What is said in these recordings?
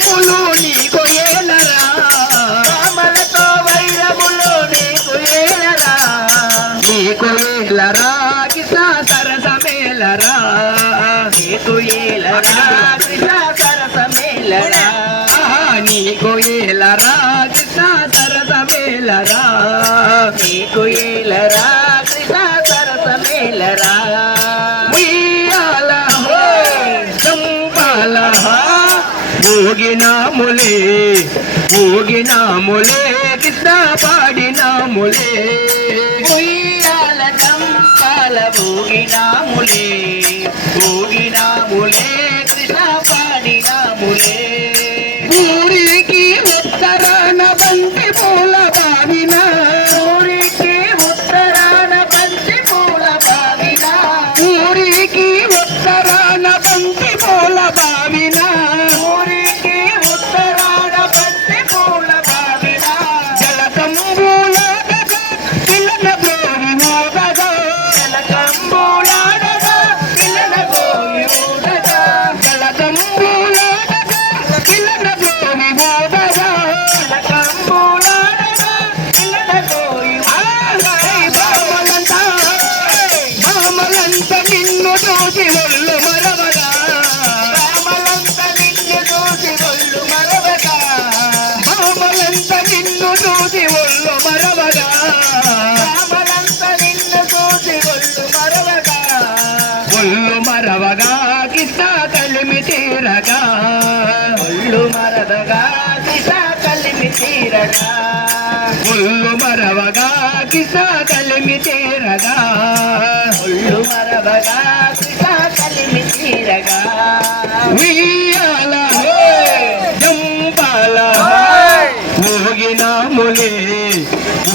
వైరములు నీకు ఏలరా రామలతో వైరములు నీకు ఏలరా నీకు ఏలరా కృష్ణ సరసమేలరా నీకు ఏలరా కృష్ణ సరసమేలరా నీకు ఏలరా కృష్ణ సరసమేలరా నీకు ఏలరా కృష్ణ సరసమేలరా ఉయ్యాల చంపాల ఊగినాములే ఊగినాములే కృష్ణ పాడినాములే ఉయ్యాల చంపాల ఊగినాములే ఊగినాములే కృష్ణ పాడినాములే ఊరికి ఉత్తరాన బంతి పూల బావిన ఊరికి ఉత్తరాన బంతి పూల బావిన ఊరికి ఉత్తరాన బంతి పూల బావిన ఊరికి ఉత్తరాన బంతి పూల బావిన జలకంబూలాడగా పిల్లన గోరి ఊగగా జలకంబూలాడగా పిల్లన గోవి ఊగగా జలకంబూలాడగా పిల్లన గోరి ఊగగా జలకంబూలాడగా పిల్లన గోవి భామలంతా భామలంతా నిన్ను చూసి ఒళ్ళు మరవగా రామలంత నిన్ను చూసి ఒళ్ళు మరవగా భామలంతా నిన్ను చూసి ఒళ్ళు మరవగా రామలంత నిన్ను చూసి ఒళ్ళు మరవగా ఒళ్ళు మరవగా కృష్ణ కలిమి తీరగా ఒళ్ళు మరవగా కృష్ణ కలిమి తీరగా ఒళ్ళు మరవగా కృష్ణ కలిమి తీరగా ఒళ్ళు మరవగా కృష్ణ కలిమి తీరగా ఉయ్యాల జంపాల ఊగినాములే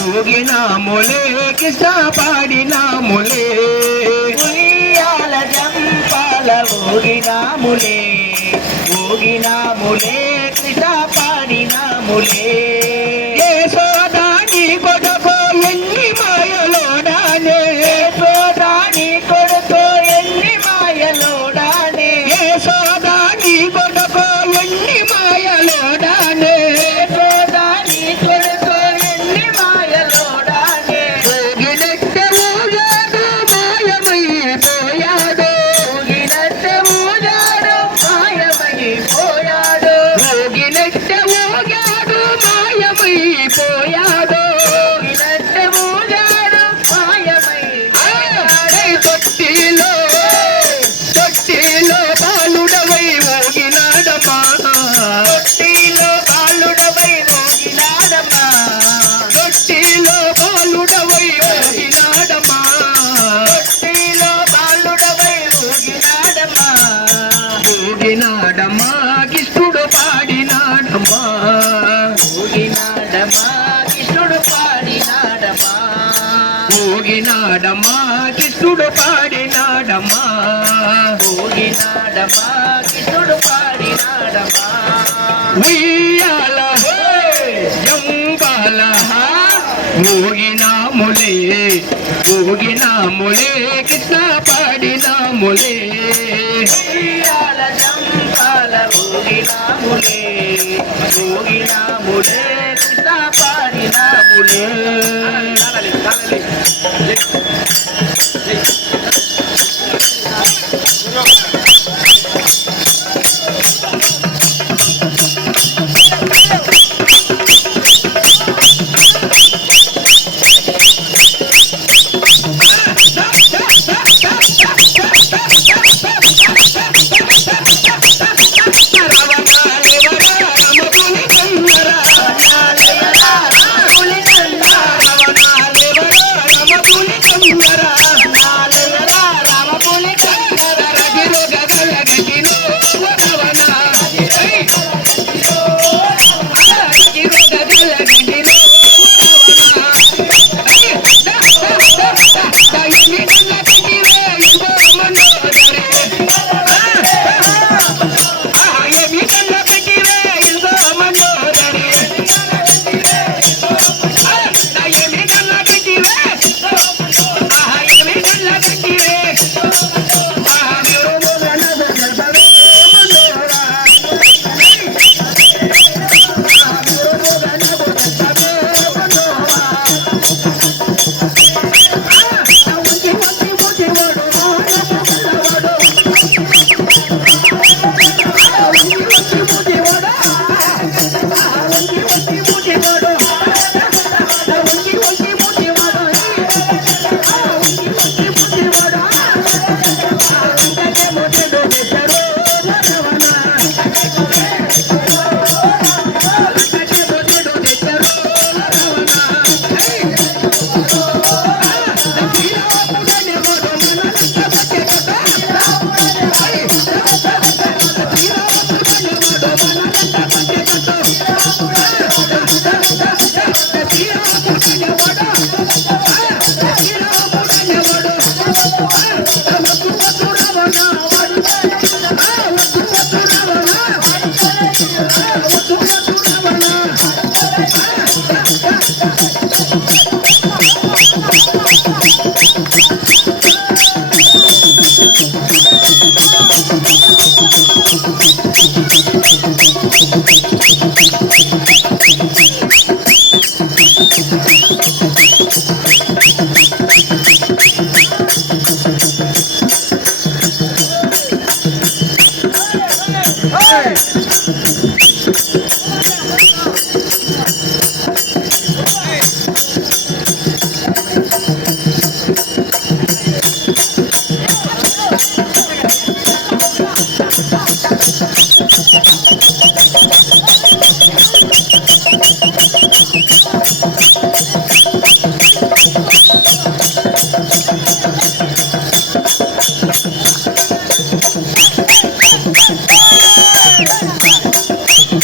ఊగినాములే కృష్ణ పాడినాములే ఉయ్యాల జంపాల ఊగినాములే ఊగినాములే కృష్ణ పాడినాములే యశోదాని కొడుకు ఎన్ని మాయలోడానే యశోదాని కొడుకు ఎన్ని మాయలోడానే యశోదాని కొడుకు ఎన్ని మాయలోడానే యశోదాని కొడుకు ఎన్ని మాయలోడానే ఊగినట్టే ఊగాడు మాయమైపోయాడు ఊగినట్టే ఊగాడు మాయమైపోయాడు ఊగినట్టే ఊగాడు మాయమైపోయాడు ఊగినట్టే ఊగాడు మాయమైపోయాడు తొట్టిలో తొట్టిలో బాలుడవై ఊగినాడమ్మా తొట్టిలో బాలుడవై ఊగినాడమ్మా తొట్టిలో బాలుడవై ఊగినాడమ్మా తొట్టిలో బాలుడవై ఊగినాడమ్మా ఊగినాడమ్మా కృష్ణుడు పాడినాడమ్మా ఊగినాడమ్మా కృష్ణుడు పాడినాడమ్మా ఊగినాడమ్మా కృష్ణుడు పాడినాడమ్మా ఊగినాడమ్మా కృష్ణుడు పాడినాడమ్మా ఉయ్యాల జంబాల ఊగినాములే ఊగినాములే కృష్ణ పాడినాములే ఉయ్యాల జంపాల ఊగినాములే ఊగినాములే కృష్ణ పాడినాములే రవిరోగ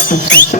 Thank you.